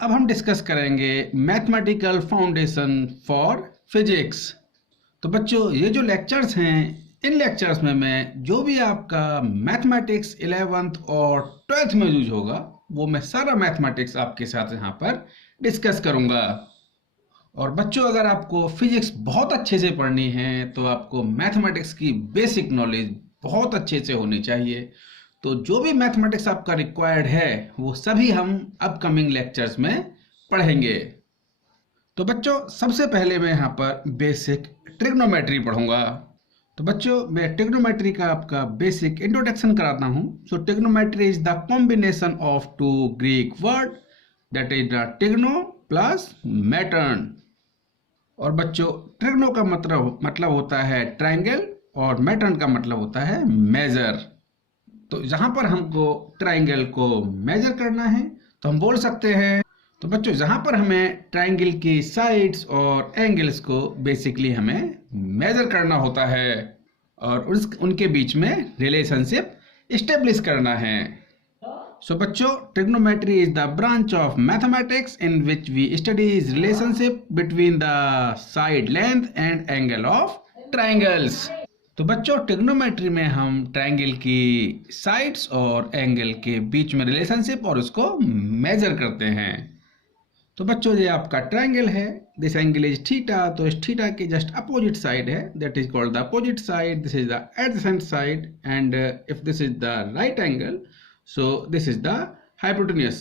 अब हम डिस्कस करेंगे मैथमेटिकल फाउंडेशन फॉर फिजिक्स। तो बच्चों, ये जो लेक्चर्स हैं, इन लेक्चर्स में मैं जो भी आपका मैथमेटिक्स 11th और 12th में यूज होगा वो मैं सारा मैथमेटिक्स आपके साथ यहाँ पर डिस्कस करूँगा। और बच्चों, अगर आपको फिजिक्स बहुत अच्छे से पढ़नी है तो आपको मैथमेटिक्स की बेसिक नॉलेज बहुत अच्छे से होनी चाहिए। तो जो भी मैथमेटिक्स आपका रिक्वायर्ड है वो सभी हम अपकमिंग लेक्चर्स में पढ़ेंगे। तो बच्चों, सबसे पहले मैं यहाँ पर बेसिक ट्रिग्नोमेट्री पढ़ूंगा। तो बच्चों, मैं ट्रिग्नोमेट्री का आपका बेसिक इंट्रोडक्शन कराता हूँ। So trigonometry is the combination of two Greek word, that is the trigono plus metron. और बच्चों, ट्रिग्नो का मतलब होता है ट्रायंगल और मैटर्न का मतलब होता है मेजर। तो यहाँ पर हमको ट्रायंगल को मेजर करना है तो हम बोल सकते हैं। तो बच्चों, यहाँ पर हमें ट्रायंगल की साइड्स और एंगल्स को बेसिकली हमें मेजर करना होता है और उनके बीच में रिलेशनशिप इस्टेब्लिश करना है। सो बच्चों, trigonometry is the branch of mathematics in which we study relationship between the side length and angle of triangles. तो बच्चों, ट्रिग्नोमेट्री में हम ट्रायंगल की साइड्स और एंगल के बीच में रिलेशनशिप और उसको मेजर करते हैं। तो बच्चों, ये आपका ट्रायंगल है, दिस एंगल इज थीटा, तो इस थीटा के जस्ट अपोजिट साइड है, that is called the opposite side. This is the adjacent side and if this is the right angle, so this is the hypotenuse.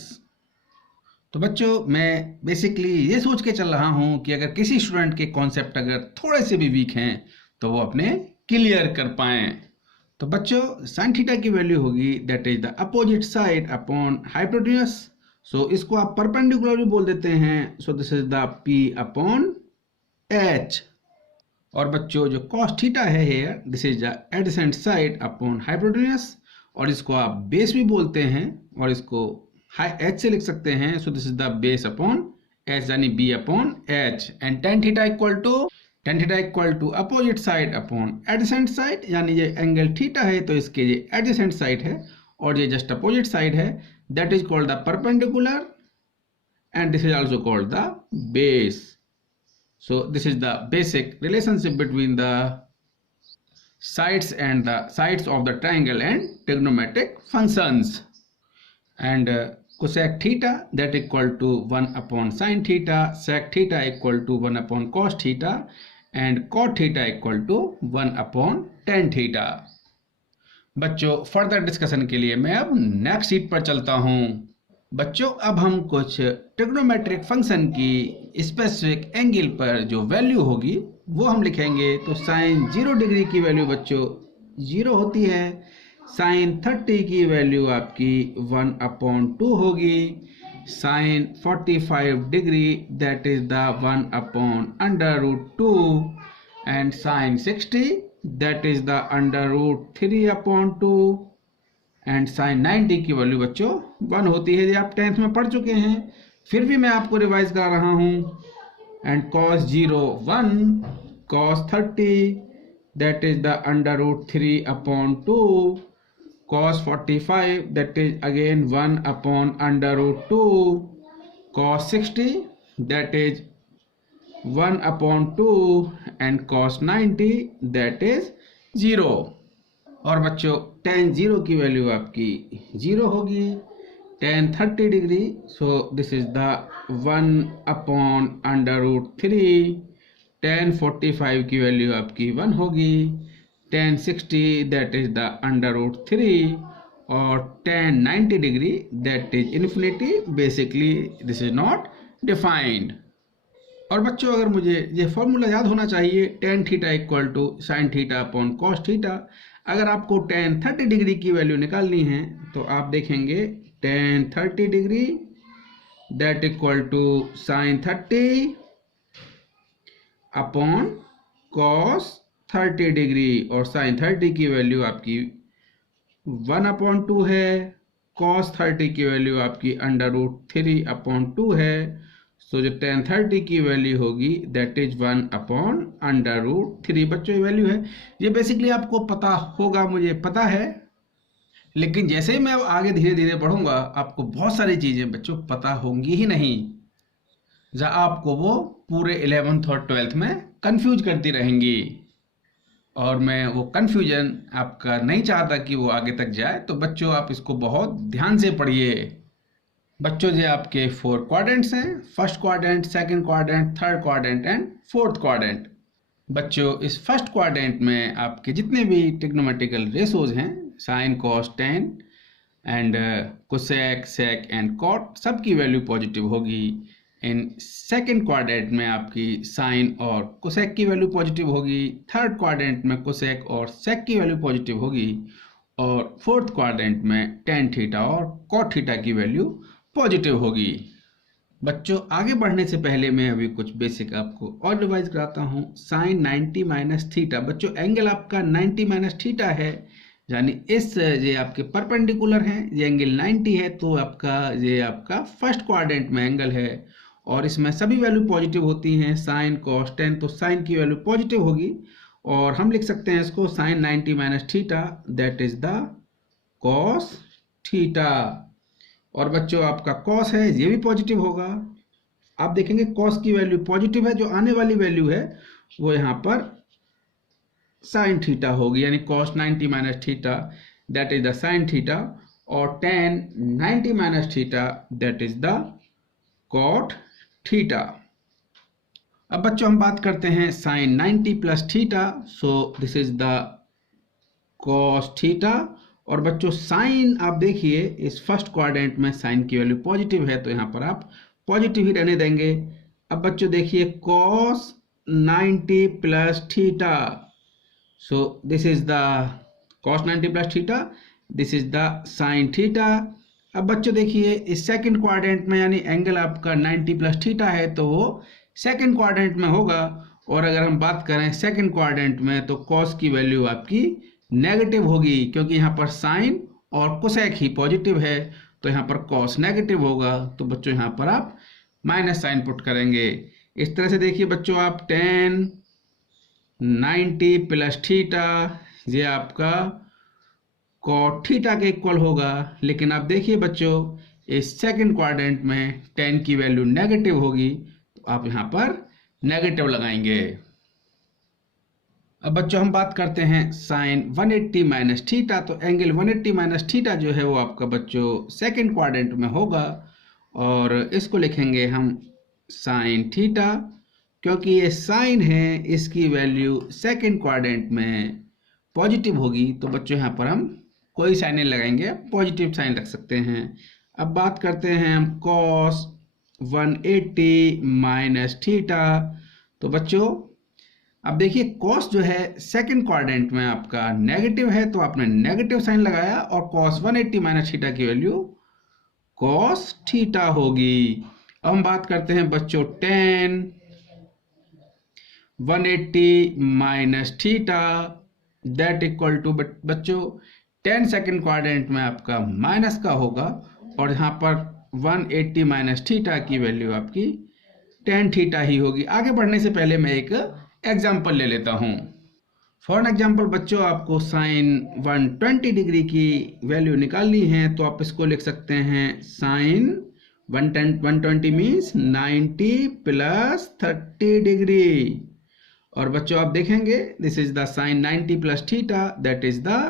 तो बच्चों, मैं basically ये सोच के चल रहा हूँ कि अगर किसी स्टूडेंट के कॉन्सेप्ट अगर थोड़े से भी वीक हैं तो वो अपने क्लियर कर पाएं। तो बच्चों, साइन थीटा की वैल्यू होगी that is the opposite side upon hypotenuse. So इसको आप परपेंडिकुलर भी बोल देते हैं। So this is the P upon H. और बच्चों, जो कॉस थीटा है here, this is the adjacent side upon hypotenuse, और इसको आप बेस भी बोलते हैं और इसको एच से लिख सकते हैं। So this is the base upon H, यानी B upon H. And tan theta equal to opposite side upon adjacent side, यानी ये एंगल थीटा है तो इसके ये एडजेसेंट साइड है और ये जस्ट अपोजिट साइड है, that is called the perpendicular and this is also called the base. So this is the basic relationship between the sides and the sides of the triangle and trigonometric functions. And cosec theta that equal to 1 upon sin theta, sec theta equal to 1 upon cos theta, and cot theta equal to 1 upon tan theta. बच्चों, further discussion के लिए मैं अब next sheet पर चलता हूँ। बच्चों, अब हम कुछ ट्रिग्नोमेट्रिक फंक्शन की स्पेसिफिक एंगल पर जो वैल्यू होगी वो हम लिखेंगे। तो साइन 0 डिग्री की वैल्यू बच्चों 0 होती है, साइन 30 की वैल्यू आपकी 1 अपॉन 2 होगी, sine 45 degree that is the 1 upon under root 2, and sine 60 that is the under root 3 upon 2, and sine 90 की वैल्यू बच्चों 1 होती है। ये आप 10th में पढ़ चुके हैं, फिर भी मैं आपको रिवाइज करा रहा हूँ। And cos 0 1, cos 30 that is the under root 3 upon 2, cos 45 that is again 1 upon under root 2, cos 60 that is 1 upon 2, and cos 90 that is 0। और बच्चों, tan 0 की वैल्यू आपकी 0 होगी, tan 30 degree, so this is the 1 upon under root 3, tan 45 की value आपकी 1 होगी, tan 60 that is the under root 3, और tan 90 degree that is infinity. Basically this is not defined. और बच्चों, अगर मुझे ये फॉर्मूला याद होना चाहिए, tan theta equal to sine theta upon cos theta. अगर आपको tan 30 डिग्री की वैल्यू निकालनी है तो आप देखेंगे tan 30 degree that equal to sine 30 upon cos 30 degree, और साइन 30 की वैल्यू आपकी 1 अपॉन 2 है, कॉस 30 की वैल्यू आपकी अंडर रूट 3 अपॉन 2 है। सो जो tan 30 की वैल्यू होगी that is 1 upon under root 3। बच्चों, ये वैल्यू है, ये बेसिकली आपको पता होगा, मुझे पता है, लेकिन जैसे ही मैं आगे धीरे धीरे बढ़ूंगा आपको बहुत सारी चीज़ें बच्चों पता होंगी ही नहीं, जहाँ आपको वो पूरे 11th और 12th में कंफ्यूज करती रहेंगी, और मैं वो कंफ्यूजन आपका नहीं चाहता कि वो आगे तक जाए। तो बच्चों आप इसको बहुत ध्यान से पढ़िए। बच्चों ये आपके 4 क्वाड्रेंट्स हैं, first quadrant, second quadrant, third quadrant and fourth quadrant. बच्चों इस फर्स्ट क्वाड्रेंट में आपके जितने भी ट्रिग्नोमेट्रिकल रेशोज हैं, sine, cos, tan and cosec, sec and cot, सबकी वैल्यू पॉजिटिव होगी। इन सेकंड क्वाड्रेंट में आपकी साइन और कोसेक की वैल्यू पॉजिटिव होगी, थर्ड क्वाड्रेंट में कोसेक और सेक की वैल्यू पॉजिटिव होगी, और फोर्थ क्वाड्रेंट में टेन थीटा और कॉट थीटा की वैल्यू पॉजिटिव होगी। बच्चों आगे बढ़ने से पहले मैं अभी कुछ बेसिक आपको और रिवाइज कराता हूँ। साइन 90 माइनस थीटा, बच्चों एंगल आपका 90 माइनस थीटा है, यानी इस ये आपके परपेंडिकुलर है, ये एंगल 90 है, तो आपका ये आपका फर्स्ट क्वाड्रेंट में एंगल है, और इसमें सभी वैल्यू पॉजिटिव होती हैं, साइन, कॉस, टेन, तो साइन की वैल्यू पॉजिटिव होगी, और हम लिख सकते हैं इसको sine 90 minus theta that is the cos theta. और बच्चों आपका कॉस है ये भी पॉजिटिव होगा। आप देखेंगे कॉस की वैल्यू पॉजिटिव है, जो आने वाली वैल्यू है वो यहाँ पर साइन थीटा होगी, यानी cos 90 minus theta that is the sine theta, और tan 90 minus theta that is the cot theta. अब बच्चों हम बात करते हैं sine 90 plus theta, so this is the cos theta. और बच्चों साइन आप देखिए इस फर्स्ट क्वाड्रेंट में साइन की वैल्यू पॉजिटिव है, तो यहाँ पर आप पॉजिटिव ही रहने देंगे। अब बच्चों देखिए cos 90 plus theta, so this is the cos 90 plus theta, this is the sine theta. अब बच्चों देखिए इस सेकंड क्वाड्रेंट में यानी एंगल आपका 90 प्लस थीटा है, तो वो सेकंड क्वाड्रेंट में होगा। और अगर हम बात करें सेकंड क्वाड्रेंट में, तो कॉस की वैल्यू आपकी नेगेटिव होगी, क्योंकि यहाँ पर साइन और कोसेक ही पॉजिटिव है, तो यहाँ पर कॉस नेगेटिव होगा। तो बच्चों यहाँ पर आप माइनस साइन पुट करेंगे। इस तरह से देखिए बच्चों आप टेन 90 प्लस थीटा ये आपका कॉट थीटा के इक्वल होगा। लेकिन आप देखिए बच्चों इस सेकंड क्वाड्रेंट में टेन की वैल्यू नेगेटिव होगी, तो आप यहाँ पर नेगेटिव लगाएंगे। अब बच्चों हम बात करते हैं साइन 180 माइनस थीटा, तो एंगल 180 माइनस थीटा जो है वो आपका बच्चों सेकंड क्वाड्रेंट में होगा, और इसको लिखेंगे हम साइन थीटा, क्योंकि ये साइन है इसकी वैल्यू सेकंड क्वाड्रेंट में पॉजिटिव होगी। तो बच्चों यहाँ पर हम कोई साइन नहीं लगाएंगे, पॉजिटिव साइन रख सकते हैं। अब बात करते हैं हम कॉस 180 माइनस थीटा, तो बच्चों अब देखिए कॉस जो है सेकंड क्वाड्रेंट में आपका नेगेटिव है, तो आपने नेगेटिव साइन लगाया, और कॉस 180 माइनस थीटा की वैल्यू कॉस थीटा होगी। अब हम बात करते हैं बच्चों tan 180 minus theta that equal to, बच्चों टेन सेकंड क्वाड्रेंट में आपका माइनस का होगा, और यहाँ पर 180 माइनस थीटा की वैल्यू आपकी टेन थीटा ही होगी। आगे बढ़ने से पहले मैं एक एग्जाम्पल ले लेता हूँ। फॉर एन एग्जाम्पल बच्चों आपको साइन 120 डिग्री की वैल्यू निकालनी है, तो आप इसको लिख सकते हैं साइन 120 मीन्स 90 प्लस 30 डिग्री। और बच्चों आप देखेंगे this is the sine 90 plus theta that is the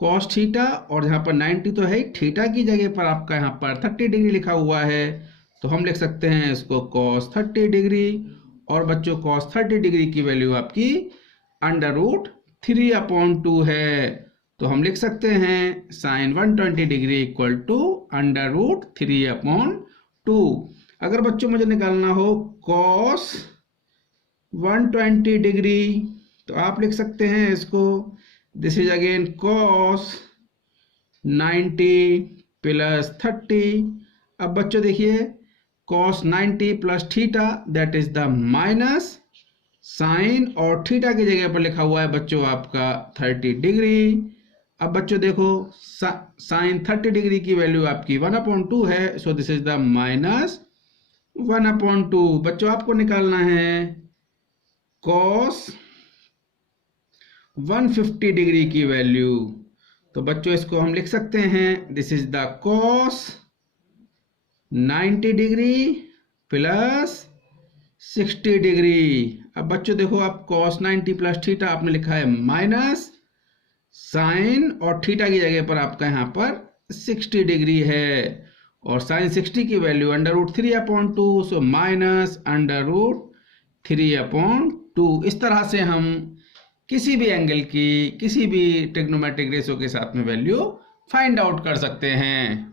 cos theta, और यहाँ पर 90 तो है, थीटा की जगह पर आपका यहाँ पर 30 डिग्री लिखा हुआ है, तो हम लिख सकते हैं इसको कॉस 30 डिग्री। और बच्चों कॉस 30 डिग्री की वैल्यू आपकी अंडर रूट 3/2 है, तो हम लिख सकते हैं sine 120 degree equal to under root 3/2। अगर बच्चों मुझे निकालना हो कॉस 120 डिग्री, तो आप लिख सकते हैं इसको this is again cos 90 plus 30। अब बच्चों देखिए cos 90 plus theta that is the minus sine, और थीटा की जगह पर लिखा हुआ है बच्चों आपका 30 डिग्री। अब बच्चों देखो साइन 30 डिग्री की वैल्यू आपकी 1/2 है, so this is the minus 1/2। बच्चों आपको निकालना है cos 150 डिग्री की वैल्यू, तो बच्चों इसको हम लिख सकते हैं, this is the cos 90 degree plus 60 degree. अब बच्चों देखो, आप कॉस 90 प्लस थीटा आपने लिखा है माइनस साइन, और थीटा की जगह पर आपका यहाँ पर 60 डिग्री है, और साइन 60 की वैल्यू √3/2, सो माइनस √3/2। इस तरह से हम किसी भी एंगल की किसी भी ट्रिग्नोमेट्रिक रेशो के साथ में वैल्यू फाइंड आउट कर सकते हैं।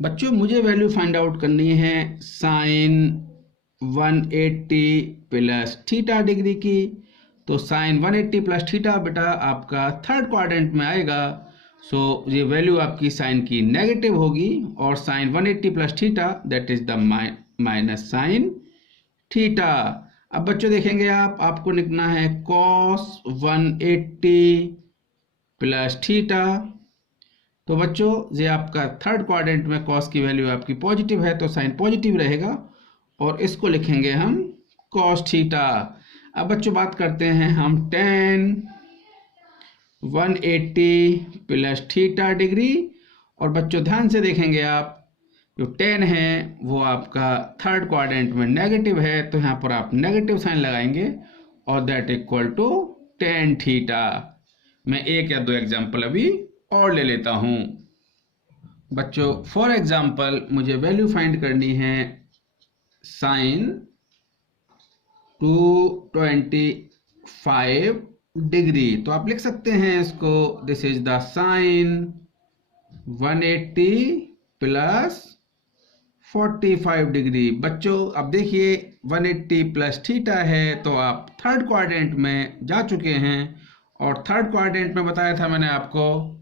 बच्चों मुझे वैल्यू फाइंड आउट करनी है साइन 180 प्लस थीटा डिग्री की। तो साइन 180 प्लस थीटा बेटा आपका थर्ड क्वाड्रेंट में आएगा, सो ये वैल्यू आपकी साइन की नेगेटिव होगी, और sine 180 plus theta that is the minus sine theta. अब बच्चों देखेंगे आपको लिखना है कॉस 180 प्लस थीटा। तो बच्चों ये आपका थर्ड क्वाड्रेंट में कॉस की वैल्यू आपकी पॉजिटिव है, तो साइन पॉजिटिव रहेगा, और इसको लिखेंगे हम कॉस थीटा। अब बच्चों बात करते हैं हम tan 180 प्लस थीटा डिग्री, और बच्चों ध्यान से देखेंगे आप, जो tan है वो आपका थर्ड क्वाड्रेंट में नेगेटिव है, तो यहाँ पर आप नेगेटिव साइन लगाएंगे, और that equal to tan theta. मैं एक या दो एग्जाम्पल अभी और ले लेता हूँ। बच्चों फॉर एग्जाम्पल मुझे वैल्यू फाइंड करनी है साइन 225 डिग्री। तो आप लिख सकते हैं इसको, this is the sine 180 plus 45 degree. बच्चों अब देखिए 180 प्लस थीटा है, तो आप थर्ड क्वाड्रेंट में जा चुके हैं, और थर्ड क्वाड्रेंट में बताया था मैंने आपको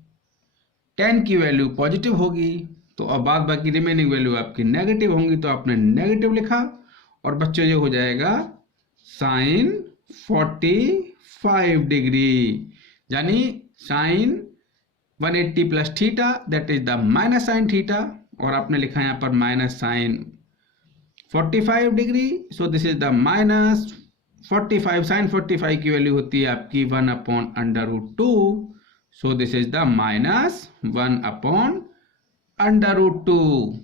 tan की वैल्यू पॉजिटिव होगी, तो अब बाद बाकी रिमेनिंग वैल्यू आपकी नेगेटिव होंगी, तो आपने नेगेटिव लिखा, और बच्चों ये हो जाएगा साइन 45 डिग्री, यानी sine 180 plus theta that is the minus sine theta, और आपने लिखा यहाँ पर minus sine 45 degree, so this is the minus 45, sine 45 की वैल्यू होती है आपकी 1/√2, so this is the minus 1/√2।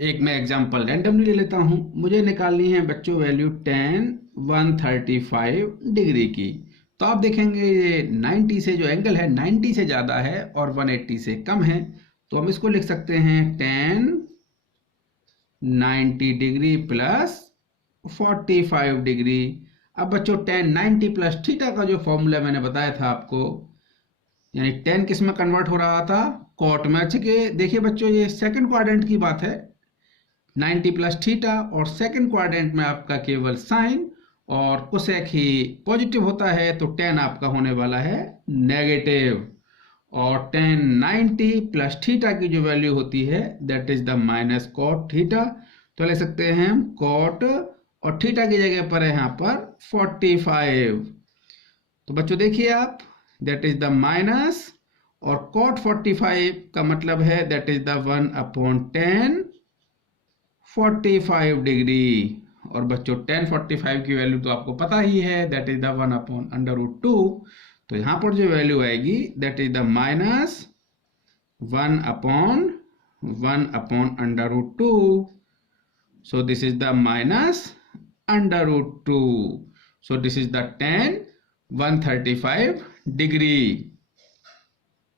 एक मैं एग्जांपल रैंडमली ले लेता हूं, मुझे निकालनी है बच्चों वैल्यू tan 135 डिग्री की। तो आप देखेंगे ये 90 से जो एंगल है 90 से ज़्यादा है और 180 से कम है, तो हम इसको लिख सकते हैं tan 90 डिग्री प्लस 45 डिग्री। अब बच्चों tan 90 प्लस थीटा का जो फॉर्मूला मैंने बताया था आपको, यानी tan किस में कन्वर्ट हो रहा था, कॉट में। अच्छा कि देखिए बच्चों ये सेकंड क्वाड्रेंट की बात है, 90 प्लस थीटा, और सेकंड क्वाड्रेंट में आपका केवल साइन और कोसेक ही पॉजिटिव होता है, तो tan आपका होने वाला है नेगेटिव, और tan 90 प्लस थीटा की जो वैल्यू होती है that is the minus cot theta. तो ले सकते हैं हम कॉट, और थीटा की जगह पर है यहाँ पर 45। तो बच्चों देखिए आप, दैट इज द माइनस, और कॉट 45 का मतलब है दैट इज द 1/10 45 डिग्री। और बच्चों tan 45 की वैल्यू तो आपको पता ही है, दैट इज द 1/√2। तो यहाँ पर जो वैल्यू आएगी that is the minus 1/√2, so this is the minus √2, so this is the tan 135 degree.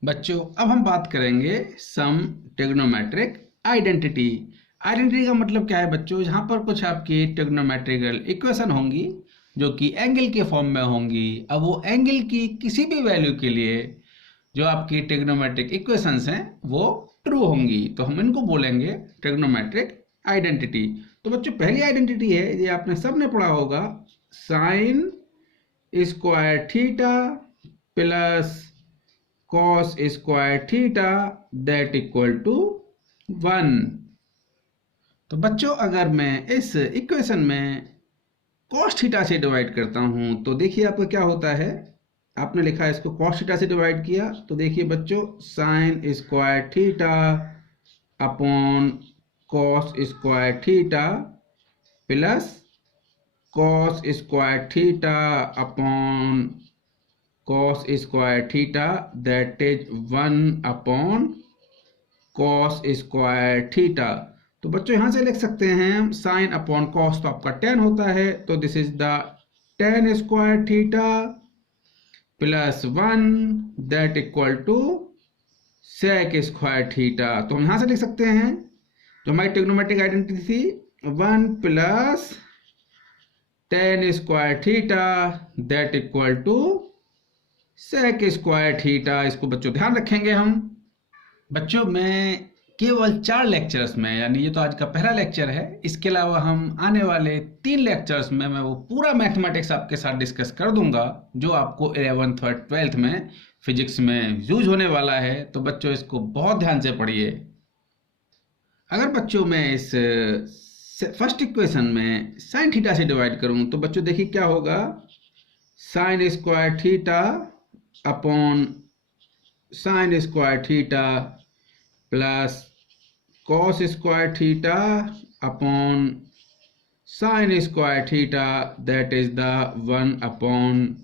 बच्चों अब हम बात करेंगे सम ट्रिग्नोमेट्रिक आइडेंटिटी। आइडेंटिटी का मतलब क्या है बच्चों, जहां पर कुछ आपकी ट्रिग्नोमेट्रिकल इक्वेशन होंगी जो कि एंगल के फॉर्म में होंगी। अब वो एंगल की किसी भी वैल्यू के लिए जो आपकी ट्रिग्नोमेट्रिक इक्वेशंस हैं वो ट्रू होंगी, तो हम इनको बोलेंगे ट्रिग्नोमेट्रिक आइडेंटिटी। तो बच्चों पहली आइडेंटिटी है, ये आपने सबने पढ़ा होगा, sine square theta plus cos square theta that equal to 1। तो बच्चों अगर मैं इस इक्वेशन में कॉस थीटा से डिवाइड करता हूं तो देखिए आपका क्या होता है, आपने लिखा है इसको कॉस थीटा से डिवाइड किया, तो देखिए बच्चों sign square theta upon cos square theta plus cos square theta upon cos square theta that is 1 upon cos square theta. तो बच्चों यहां से लिख सकते हैं हम साइन अपॉन कॉस तो आपका tan होता है, तो this is the tan square theta plus 1 that equal to sec square theta. तो हम यहां से लिख सकते हैं जो हमारी ट्रिग्नोमेट्रिक आइडेंटिटी थी 1 plus tan square theta that equal to sec square theta. इसको बच्चों ध्यान रखेंगे हम। बच्चों मैं केवल 4 लेक्चर्स में, यानी ये तो आज का पहला लेक्चर है, इसके अलावा हम आने वाले 3 लेक्चर्स में मैं वो पूरा मैथमेटिक्स आपके साथ डिस्कस कर दूंगा जो आपको 11th और 12th में फिजिक्स में यूज होने वाला है। तो बच्चों इसको बहुत ध्यान से पढ़िए। अगर बच्चों मैं इस फर्स्ट इक्वेशन में साइन थीटा से डिवाइड करूं तो बच्चों देखिए क्या होगा, sine square theta upon sine square theta plus cos square theta upon sine square theta that is the 1 upon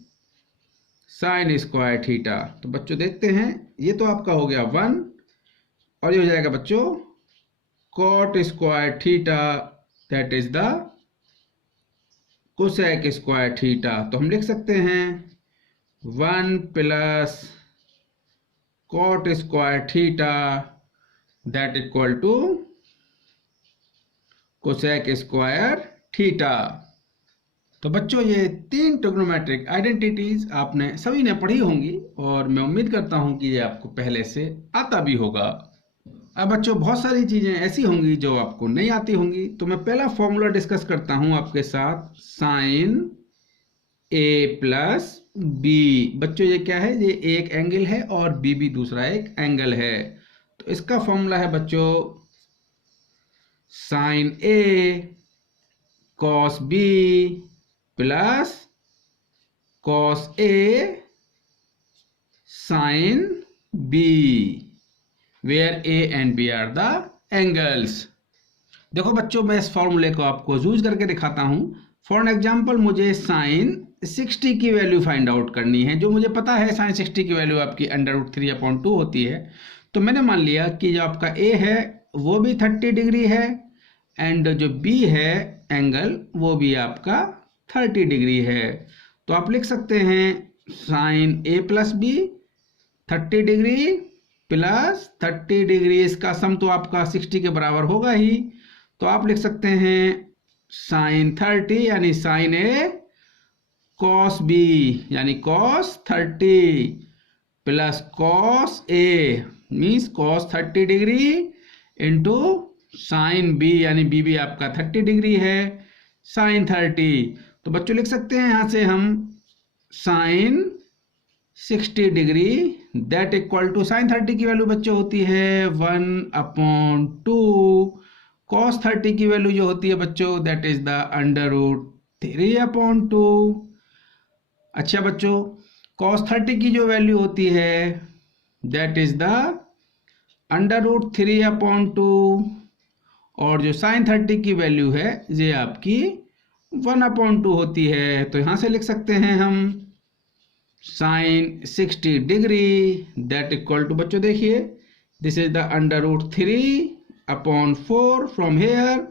sine square theta. तो बच्चों देखते हैं ये तो आपका हो गया 1 और ये हो जाएगा बच्चों cot square theta that is the cosec square theta. तो हम लिख सकते हैं 1 plus cot square theta that equal to cosec square theta. तो बच्चों ये 3 ट्रिग्नोमेट्रिक आइडेंटिटीज आपने सभी ने पढ़ी होंगी और मैं उम्मीद करता हूं कि ये आपको पहले से आता भी होगा। अब बच्चों बहुत सारी चीजें ऐसी होंगी जो आपको नहीं आती होंगी, तो मैं पहला फॉर्मूला डिस्कस करता हूं आपके साथ, साइन ए प्लस बी। बच्चों ये क्या है, ये एक एंगल है और बी भी दूसरा एक एंगल है। तो इसका फॉर्मूला है बच्चों sine A cos B plus cos A sine B, where A and B are the angles. देखो बच्चों मैं इस फॉर्मूले को आपको यूज करके दिखाता हूं। फॉर एन एग्जाम्पल मुझे साइन 60 की वैल्यू फाइंड आउट करनी है, जो मुझे पता है साइन 60 की वैल्यू आपकी √3/2 होती है। तो मैंने मान लिया कि जो आपका ए है वो भी 30 डिग्री है एंड जो बी है एंगल वो भी आपका 30 डिग्री है। तो आप लिख सकते हैं sine A plus B 30 degree plus 30 degree, इसका सम तो आपका 60 के बराबर होगा ही। तो आप लिख सकते हैं साइन 30 यानी साइन ए कॉस बी यानी cos 30 plus cos A means cos 30 degree into sine B यानी बी भी आपका 30 डिग्री है साइन 30। तो बच्चों लिख सकते हैं यहां से हम sine 60 degree that equal to sine 30 की वैल्यू बच्चों होती है 1/2, कॉस 30 की वैल्यू जो होती है बच्चों दैट इज द √3/2। अच्छा बच्चों cos 30 की जो वैल्यू होती है दैट इज द √3/2 और जो sin 30 की वैल्यू है ये आपकी 1/2 होती है। तो यहां से लिख सकते हैं हम sin 60 degree that equal to बच्चों देखिए this is the √3/4 from here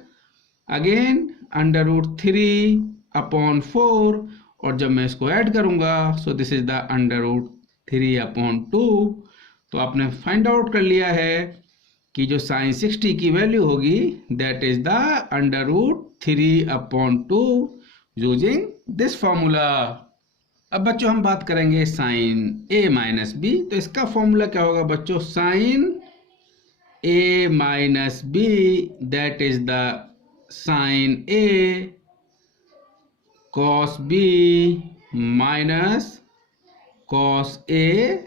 again √3/4 और जब मैं इसको ऐड करूंगा सो दिस इज द √3/2। तो आपने फाइंड आउट कर लिया है कि जो साइन 60 की वैल्यू होगी that is the √3/2 using this formula. अब बच्चों हम बात करेंगे साइन ए माइनस बी। तो इसका फॉर्मूला क्या होगा बच्चों, sine A minus B that is the sine A cos B minus cos A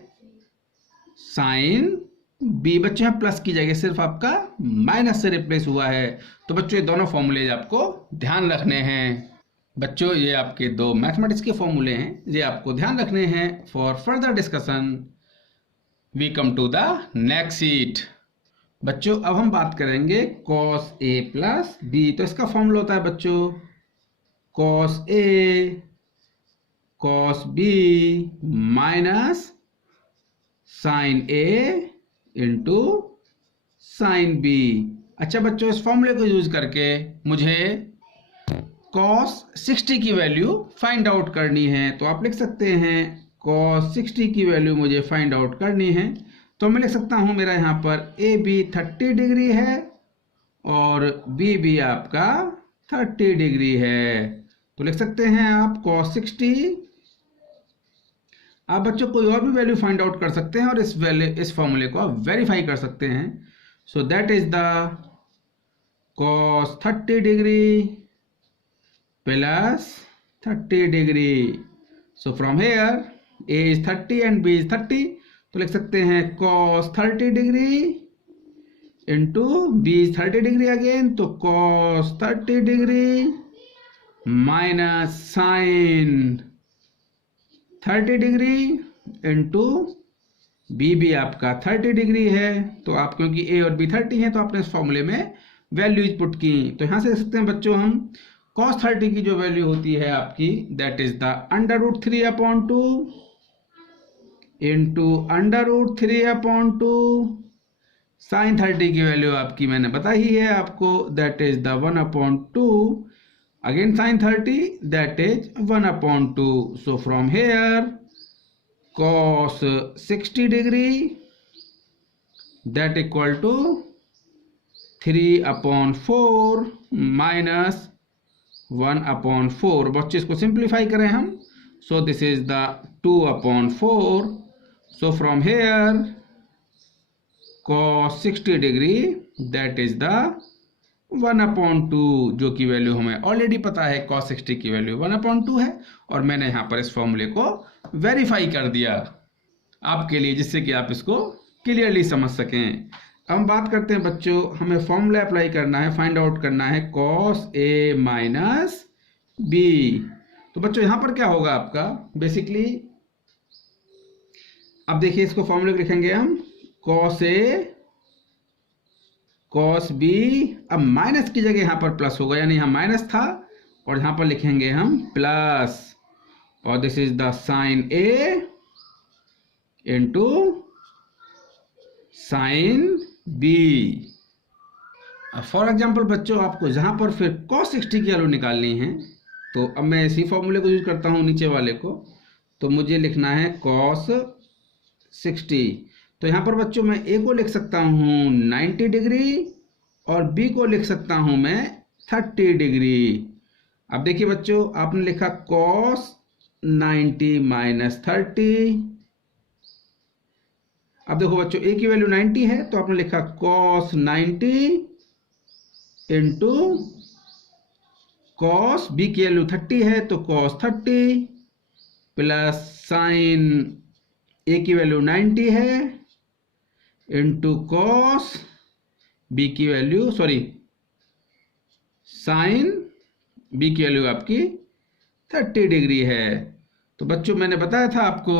sine B. बच्चों यहाँ प्लस की जगह सिर्फ आपका माइनस से रिप्लेस हुआ है। तो बच्चों ये दोनों फॉर्मूले आपको ध्यान रखने हैं। बच्चों ये आपके 2 मैथमेटिक्स के फॉर्मूले हैं, ये आपको ध्यान रखने हैं। For further discussion we come to the next sheet. बच्चों अब हम बात करेंगे कॉस ए प्लस बी। तो इसका फॉर्मूला होता है बच्चों cos A cos b minus sin a into sin b। अच्छा बच्चों, इस फॉर्मूले को यूज करके मुझे cos 60 की वैल्यू फाइंड आउट करनी है। तो आप लिख सकते हैं cos 60 की वैल्यू मुझे फाइंड आउट करनी है। तो मैं लिख सकता हूं मेरा यहाँ पर ए बी 30 डिग्री है और बी भी आपका 30 डिग्री है। तो लिख सकते हैं आप cos 60। आप बच्चों कोई और भी वैल्यू फाइंड आउट कर सकते हैं और इस फॉर्मूले को आप वेरीफाई कर सकते हैं। So that is the cos 30 degree plus 30 degree. So from hair a is 30 and b is 30, तो लिख सकते हैं cos 30 degree into b is 30 degree again, तो cos 30 degree minus sine 30 degree into B भी आपका 30 डिग्री है। तो आप क्योंकि a और b 30 हैं तो आपने इस फॉर्मूले में वैल्यूज पुट की। तो यहां से देख सकते हैं बच्चों हम cos 30 की जो वैल्यू होती है आपकी that is the √3/2 into √3/2। Sine 30 की वैल्यू आपकी मैंने बताई है आपको, that is the 1/2 again sine 30 that is 1/2। So from here cos 60 degree that equal to 3/4 minus 1/4। बच्चे इसको सिंप्लीफाई करें हम, so this is the 2/4। So from here cos 60 degree that is the 1/2, जो की वैल्यू हमें ऑलरेडी पता है cos 60 की वैल्यू 1/2 है और मैंने यहां पर इस फॉर्मूले को वेरीफाई कर दिया आपके लिए, जिससे कि आप इसको क्लियरली समझ सकें। अब हम बात करते हैं बच्चों, हमें फॉर्मूला अप्लाई करना है, फाइंड आउट करना है cos a माइनस b। तो बच्चों यहां पर क्या होगा आपका बेसिकली, अब देखिए इसको फॉर्मूले लिखेंगे हम cos a cos b, अब माइनस की जगह यहां पर प्लस होगा, यानी यहां माइनस था और यहां पर लिखेंगे हम प्लस, और this is the sine a into sine b। For example बच्चों आपको जहां पर फिर cos 60 की वैल्यू निकालनी है, तो अब मैं इसी फॉर्मूले को यूज करता हूं नीचे वाले को। तो मुझे लिखना है cos 60। तो यहां पर बच्चों मैं a को लिख सकता हूं 90 डिग्री और b को लिख सकता हूं मैं 30 डिग्री। अब देखिए बच्चों आपने लिखा cos 90 माइनस 30। अब देखो बच्चों a की वैल्यू 90 है तो आपने लिखा cos 90 इंटू cos b की वैल्यू 30 है तो cos 30 प्लस साइन a की वैल्यू 90 है इंटू cos b की वैल्यू साइन b की वैल्यू आपकी 30 डिग्री है। तो बच्चों मैंने बताया था आपको,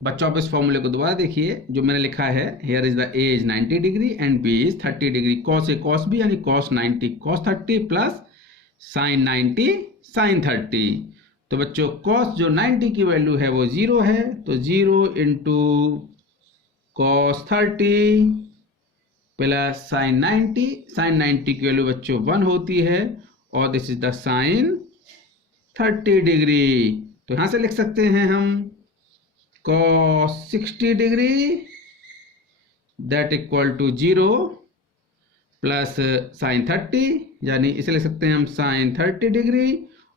बच्चों आप इस फॉर्मूले को दोबारा देखिए जो मैंने लिखा है, हियर इज द a इज 90 degree and b is 30 degree, cos a cos b यानी cos 90 cos 30 plus sine 90 sine 30। तो बच्चों cos जो 90 की वैल्यू है वो 0 है, तो 0 into cos 30 plus sine 90, sine 90 की वैल्यू बच्चों 1 होती है और this is the sine 30 degree. तो यहां से लिख सकते हैं हम cos 60 degree that equal to 0 plus sine 30, यानी इसे लिख सकते हैं हम साइन 30 डिग्री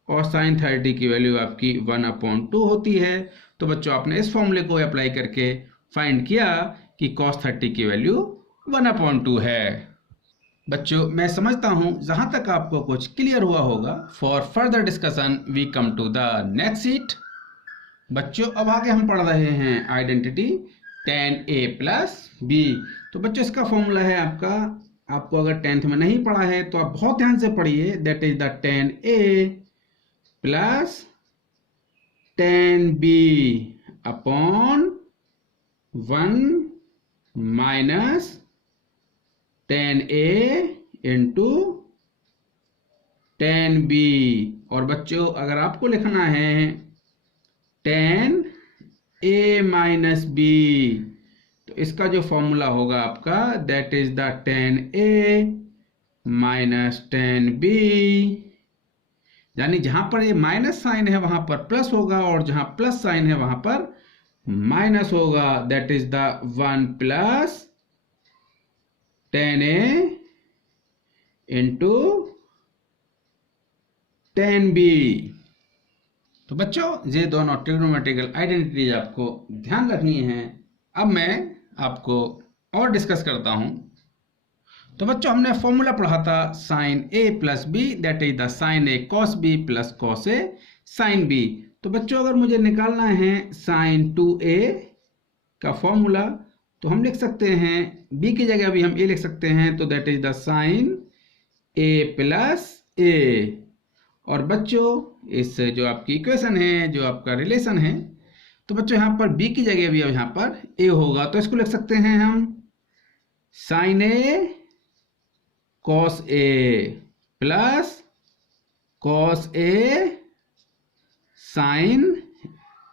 और साइन 30 की वैल्यू आपकी 1/2 होती है। तो बच्चों आपने इस फॉर्मूले को अप्लाई करके फाइंड किया कि cos 30 की वैल्यू 1/2 है। बच्चों मैं समझता हूं जहां तक आपको कुछ क्लियर हुआ होगा। For further discussion we come to the next sheet. बच्चों अब आगे हम पढ़ रहे हैं identity tan a plus b। तो बच्चों इसका फॉर्मूला है आपको अगर 10th में नहीं पढ़ा है तो आप बहुत ध्यान से पढ़िए, that is the tan a plus tan b upon 1 minus tan a into tan b। और बच्चों अगर आपको लिखना है tan a माइनस बी। तो इसका जो फॉर्मूला होगा आपका that is the tan a minus tan b, यानी जहां पर ये माइनस साइन है वहां पर प्लस होगा और जहां प्लस साइन है वहां पर माइनस होगा। That is the 1 plus tan a into tan b। तो बच्चों ये दोनों ट्रिग्नोमेट्रिकल आइडेंटिटीज आपको ध्यान रखनी है। अब मैं आपको और डिस्कस करता हूं। तो बच्चों हमने फॉर्मूला पढ़ा था sine A plus B, that is the sine A cos B plus cos A sine B. तो बच्चों अगर मुझे निकालना है साइन 2a का फॉर्मूला तो हम लिख सकते हैं b की जगह भी हम a लिख सकते हैं, तो that is the sine a plus a। और बच्चों इस जो आपकी इक्वेशन है, जो आपका रिलेशन है, तो बच्चों यहाँ पर b की जगह भी अब यहाँ पर a होगा, तो इसको लिख सकते हैं हम sine a cos a plus cos a sine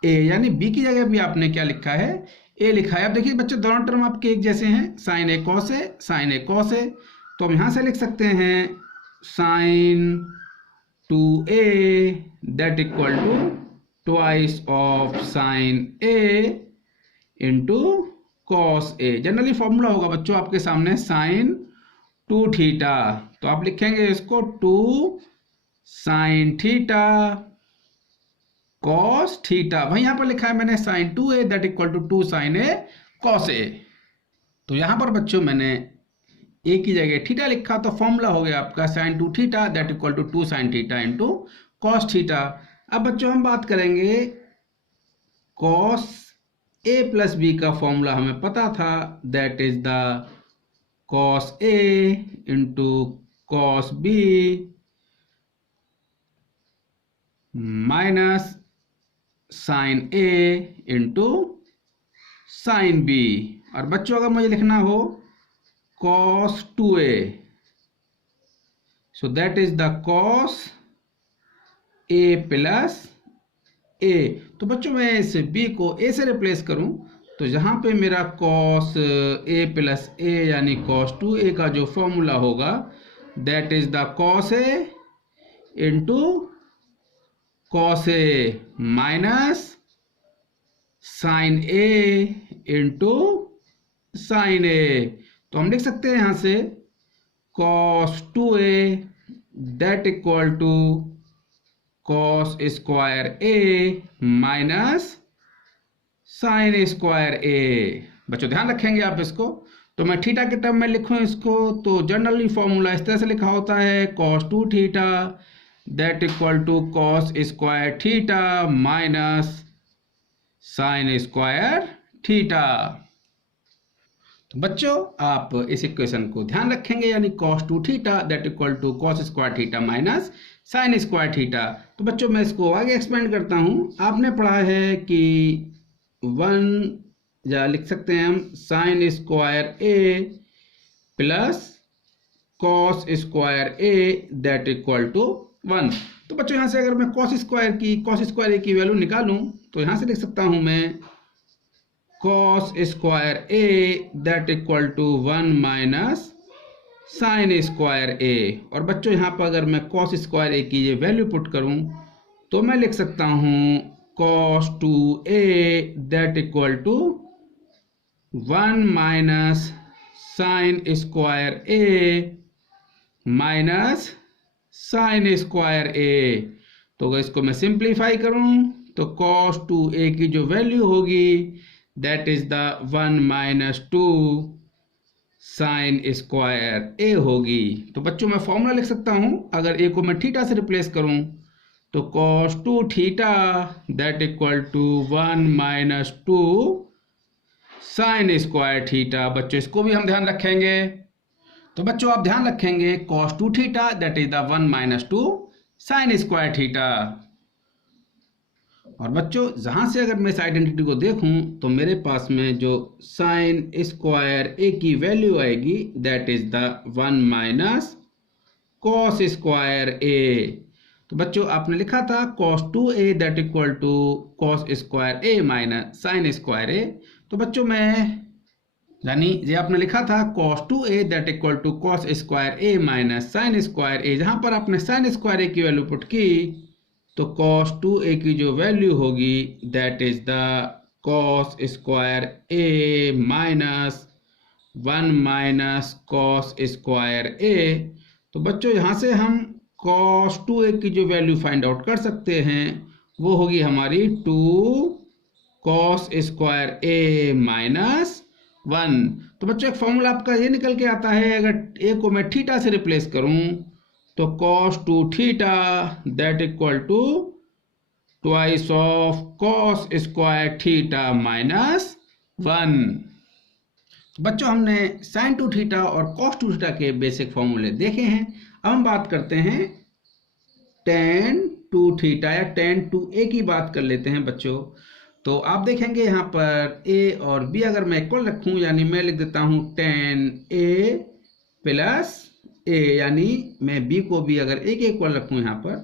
a, यानी b की जगह भी आपने क्या लिखा है, a लिखा है। अब देखिए बच्चों दोनों टर्म आपके एक जैसे हैं, sine a cos a sine a cos a, तो हम यहाँ से लिख सकते हैं sine 2a that equal to twice of sine a into cos a। Generally formula होगा बच्चों आपके सामने साइन 2 थीटा, तो आप लिखेंगे इसको 2 साइन थीटा कॉस थीटा। वही यहां पर लिखा है मैंने sine 2a that equal to 2 sine a cos a। तो यहां पर बच्चों मैंने a की जगह थीटा लिखा, तो फॉर्मूला हो गया आपका sine 2 theta that equal to 2 sine theta into cos theta. अब बच्चों हम बात करेंगे कॉस a प्लस बी का फॉर्मूला हमें पता था, that is the cos a into cos b minus sine a into sine b। और बच्चों अगर मुझे लिखना हो cos 2a, so that is the cos a plus a। तो बच्चों मैं इस b को a से रिप्लेस करूं तो जहां पे मेरा cos a प्लस a यानी cos 2a का जो फॉर्मूला होगा that is the cos a into cos a minus sine a into sine a। तो हम लिख सकते हैं यहां से cos 2a that equal to cos square a minus sine square a। बच्चों ध्यान रखेंगे आप इसको। तो मैं थीटा के टर्म में लिखूं इसको, तो जनरली फॉर्मूला इस तरह से लिखा होता है cos 2 theta that equal to cos square theta minus sine square theta. बच्चों आप इस इक्वेशन को ध्यान रखेंगे, यानी cos 2 theta that equal to cos square theta minus sine square theta. तो बच्चों मैं इसको आगे एक्सपेंड करता हूं। आपने पढ़ा है कि 1 या लिख सकते हैं हम sine square a plus cos square a that equal to 1। तो बच्चों यहां से अगर मैं cos स्क्वायर a की वैल्यू निकालूं तो यहां से लिख सकता हूं मैं cos square a that equal to 1 minus sine square a। और बच्चों यहाँ पर अगर मैं cos स्क्वायर a की ये वैल्यू पुट करूँ तो मैं लिख सकता हूँ cos 2a that equal to 1 minus sine square a minus sine square a। तो अगर इसको मैं सिंप्लीफाई करूँ तो cos 2a की जो वैल्यू होगी that is the 1 minus 2 sine square a होगी। तो बच्चों मैं फॉर्मूला लिख सकता हूं, अगर a को मैं थीटा से रिप्लेस करूं तो cos 2 theta that equal to 1 minus 2 sine square theta. बच्चों इसको भी हम ध्यान रखेंगे। तो बच्चों आप ध्यान रखेंगे cos 2 theta that is the 1 minus 2 sine square theta. और बच्चों जहां से अगर मैं इस आइडेंटिटी को देखूं तो मेरे पास में जो साइन स्क्वायर a की वैल्यू आएगी that is the 1 minus cos square a। तो बच्चों आपने लिखा था cos 2a that equal to cos square a minus sine square a। तो बच्चों मैं यानी ये आपने लिखा था cos 2a that equal to cos square a minus sine square a। जहां पर आपने साइन स्क्वायर a की वैल्यू पुट की तो cos 2a की जो वैल्यू होगी that is the cos square a minus 1 minus cos square a। तो बच्चों यहाँ से हम cos 2a की जो वैल्यू फाइंड आउट कर सकते हैं वो होगी हमारी 2 cos स्क्वायर a माइनस 1। तो बच्चों एक फॉर्मूला आपका ये निकल के आता है, अगर a को मैं थीटा से रिप्लेस करूं तो cos 2 theta that equal to twice of cos square theta minus 1। बच्चों हमने sin 2 थीटा और cos 2 थीटा के बेसिक फॉर्मूले देखे हैं। अब हम बात करते हैं tan 2 थीटा या tan 2a की बात कर लेते हैं बच्चों। तो आप देखेंगे यहाँ पर a और b अगर मैं इक्वल रखूं यानी मैं लिख देता हूँ tan a प्लस a, यानी मैं b को भी अगर a के इक्वल रखूं यहाँ पर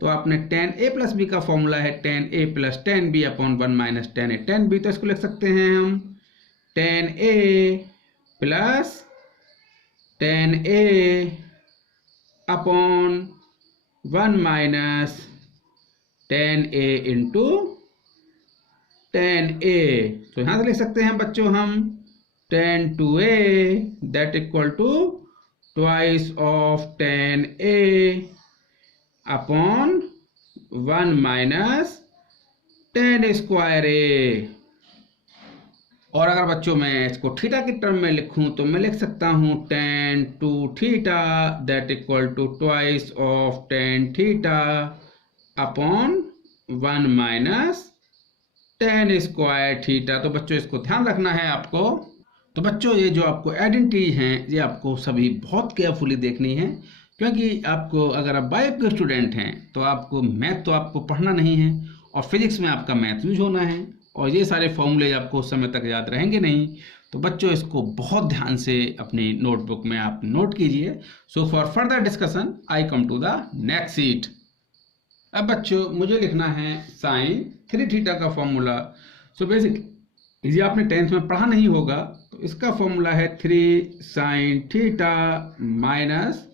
तो आपने tan a प्लस b का फॉर्मूला है tan a plus tan b upon 1 minus tan a। tan b तो इसको लिख सकते हैं हम tan a plus tan a upon 1 minus tan a into tan a। तो यहां से लिख सकते हैं बच्चों हम tan 2a that equal to twice of tan a upon 1 minus tan square a। और अगर बच्चों मैं इसको थीटा के टर्म में लिखूं तो मैं लिख सकता हूं tan 2 theta that equal to twice of tan theta upon 1 minus tan square theta. तो बच्चों इसको ध्यान रखना है आपको। तो बच्चों ये जो आपको आइडेंटिटी हैं ये आपको सभी बहुत केयरफुली देखनी है, क्योंकि आपको अगर आप बायो के स्टूडेंट हैं तो आपको मैथ तो आपको पढ़ना नहीं है और फिजिक्स में आपका मैथ यूज होना है और ये सारे फॉर्मूले आपको उस समय तक याद रहेंगे नहीं। तो बच्चों इसको बहुत ध्यान से अपनी नोटबुक में आप नोट कीजिए। So for further discussion I come to the next sheet. अब बच्चों मुझे लिखना है साइन 3 थीटा का फॉर्मूला। सो बेसिक ये आपने 10th में पढ़ा नहीं होगा तो इसका फॉर्मूला है 3 sine theta minus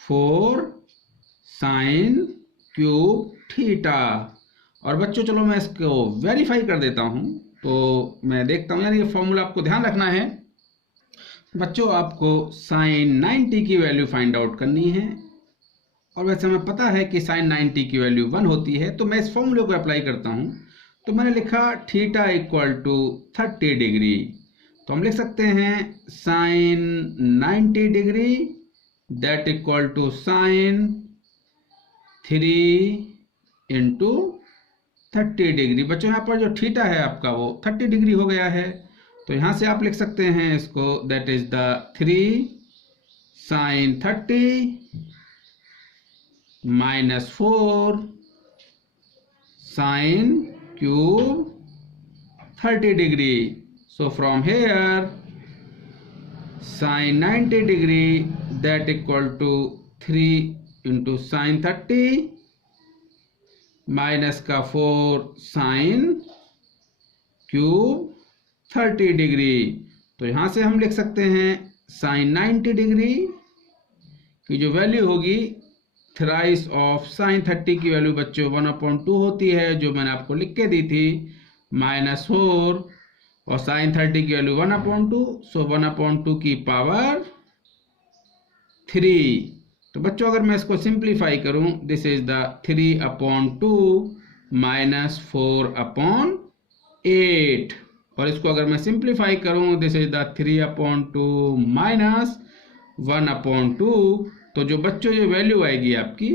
4 sine cube theta. और बच्चों चलो मैं इसको वेरीफाई कर देता हूं तो मैं देखता हूं, यानी ये फॉर्मूला आपको ध्यान रखना है। बच्चों आपको साइन 90 की वैल्यू फाइंड आउट करनी है और वैसे हमें पता है कि साइन 90 की वैल्यू 1 होती है। तो मैं इस फॉर्मूले को अप्लाई करता हूं तो मैंने लिखा थीटा इक्वल टू 30 डिग्री। तो हम लिख सकते हैं sine 90 degree that equal to sine 3 into 30 degree. बच्चों यहाँ पर जो थीटा है आपका वो 30 डिग्री हो गया है। तो यहाँ से आप लिख सकते हैं इसको that is the 3 sine 30 minus 4 sine cube 30 degree. So from here sine 90 degree that equal to 3 into sine 30 minus का 4 साइन क्यूब 30 डिग्री। तो यहां से हम लिख सकते हैं साइन 90 डिग्री की जो वैल्यू होगी थ्राइस ऑफ साइन 30 की वैल्यू बच्चों 1/2 होती है जो मैंने आपको लिख के दी थी, माइनस 4 और साइन 30 की वैल्यू 1/2, सो 1/2 की पावर 3। तो बच्चों अगर मैं इसको सिंप्लीफाई करूं दिस इज द 3/2 माइनस 4/8 और इसको अगर मैं सिंप्लीफाई करूं दिस इज द 3/2 माइनस 1/2। तो जो बच्चों ये वैल्यू आएगी आपकी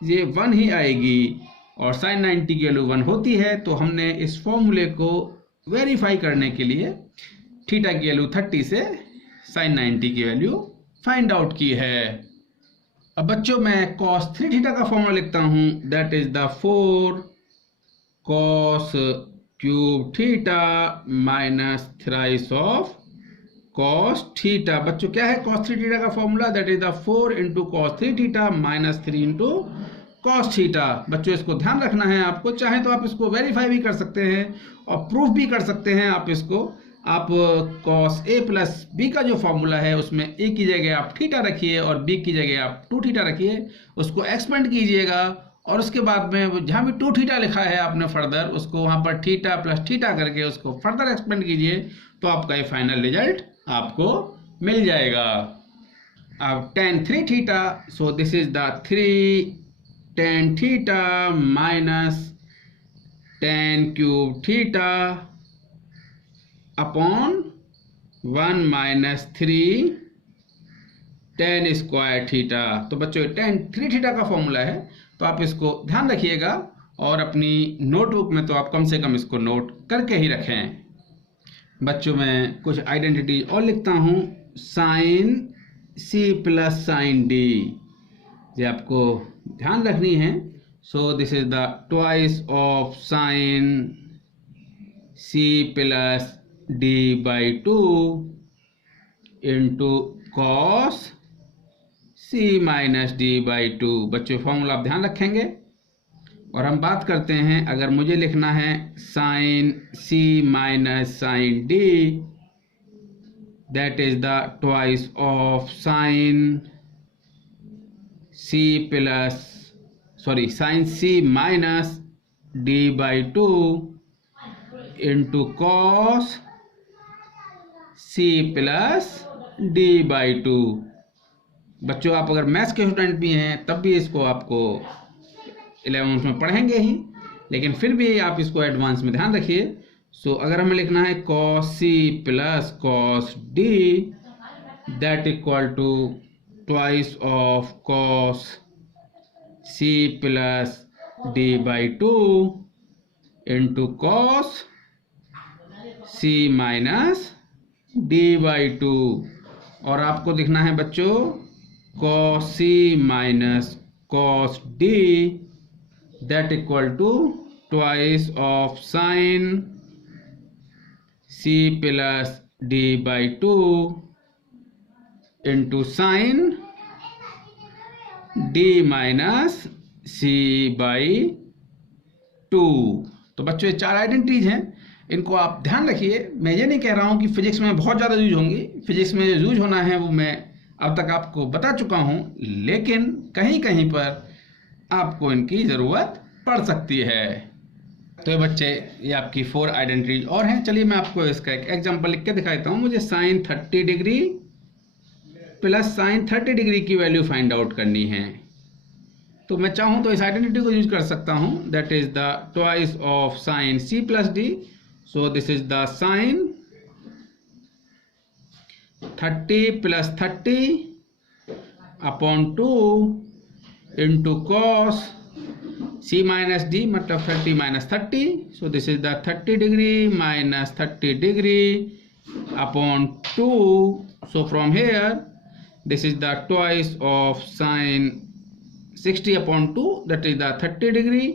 ये 1 ही आएगी और साइन 90 की वैल्यू 1 होती है। तो हमने इस फॉर्मूले को वेरीफाई करने के लिए थीटा की वैल्यू 30 से साइन 90 की वैल्यू फाइंड आउट की है। अब बच्चों मैं cos 3 थीटा का फॉर्मूला लिखता हूं that is the 4 cos cube theta minus thrice of cos theta. बच्चों क्या है cos 3 थीटा का formula that is the 4 into cos 3 theta minus 3 into cos theta. बच्चों इसको ध्यान रखना है आपको, चाहे तो आप इसको वेरीफाई भी कर सकते हैं और प्रूफ भी कर सकते हैं। आप इसको आप कॉस ए प्लस बी का जो फॉर्मूला है उसमें ए की जगह आप थीटा रखिए और बी की जगह आप 2 थीटा रखिए, उसको एक्सपेंड कीजिएगा और उसके बाद में जहाँ भी 2 थीटा लिखा है आपने फर्दर उसको वहाँ पर थीटा प्लस थीटा करके उसको फर्दर एक्सपेंड कीजिए, तो आपका ये फाइनल रिजल्ट आपको मिल जाएगा। अब tan 3 theta, so this is the 3 tan theta minus tan cube theta upon 1 minus 3 tan square theta. तो बच्चों tan 3 थीटा का फॉर्मूला है, तो आप इसको ध्यान रखिएगा और अपनी नोटबुक में तो आप कम से कम इसको नोट करके ही रखें। बच्चों मैं कुछ आइडेंटिटी और लिखता हूँ, sine C plus sine D, ये आपको ध्यान रखनी है। So this is the twice of sine C plus D by 2 into cos C minus D by 2। बच्चों फॉर्मूला आप ध्यान रखेंगे और हम बात करते हैं, अगर मुझे लिखना है sine C minus sine D, that is the twice of sine C plus sine C minus D by 2 into cos C plus D by 2। बच्चों आप अगर मैथ्स के स्टूडेंट भी हैं तब भी इसको आपको 11th में पढ़ेंगे ही, लेकिन फिर भी आप इसको एडवांस में ध्यान रखिए। सो अगर हमें लिखना है cos c plus cos d, that equal to twice of cos c plus d by 2 into cos c minus d by 2। और आपको दिखना है बच्चों cos c minus cos d, that equal to twice of sin c plus d by 2 into sin d minus c by 2। तो बच्चों ये 4 identities हैं, इनको आप ध्यान रखिए। मैं ये नहीं कह रहा हूँ कि फिजिक्स में बहुत ज़्यादा यूज होंगी, फिजिक्स में जो यूज होना है वो मैं अब तक आपको बता चुका हूँ, लेकिन कहीं कहीं पर आपको इनकी ज़रूरत पड़ सकती है। तो ये बच्चे ये आपकी 4 आइडेंटिटीज और हैं। चलिए मैं आपको इसका एक एग्जांपल लिख के दिखाता हूँ। मुझे sine 30 degree plus sine 30 degree की वैल्यू फाइंड आउट करनी है, तो मैं चाहूँ तो इस आइडेंटिटी को यूज कर सकता हूँ, that is the twice of sine C plus D. So this is the sine 30 plus 30 upon 2 into cos c minus D, मतलब 30 minus 30। So this is the 30 degree minus 30 degree upon 2। So from here this is the twice of sine 60 upon 2, that is the 30 degree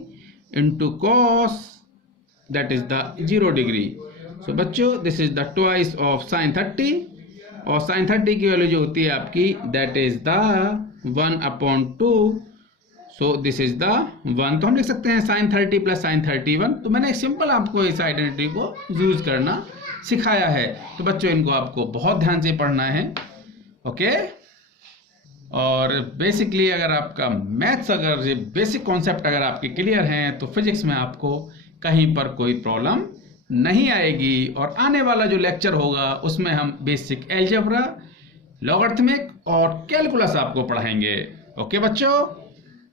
into cos, that is the 0 degree. So बच्चों this is the twice of sign 30, और sine 30 की value जो होती है आपकी, that is the 1 upon 2। So this is the 1। तो हम लिख सकते हैं साइन 30 प्लस साइन 31। तो मैंने एक सिंपल आपको इस आइडेंटिटी को यूज करना सिखाया है। तो बच्चों इनको आपको बहुत ध्यान से पढ़ना है, ओके। और बेसिकली अगर आपका मैथ्स, अगर ये बेसिक कॉन्सेप्ट अगर आपके क्लियर हैं तो फिजिक्स में आपको कहीं पर कोई प्रॉब्लम नहीं आएगी। और आने वाला जो लेक्चर होगा उसमें हम बेसिक अलजेब्रा, लॉगरिथमिक और कैलकुलस आपको पढ़ाएंगे। ओके बच्चों।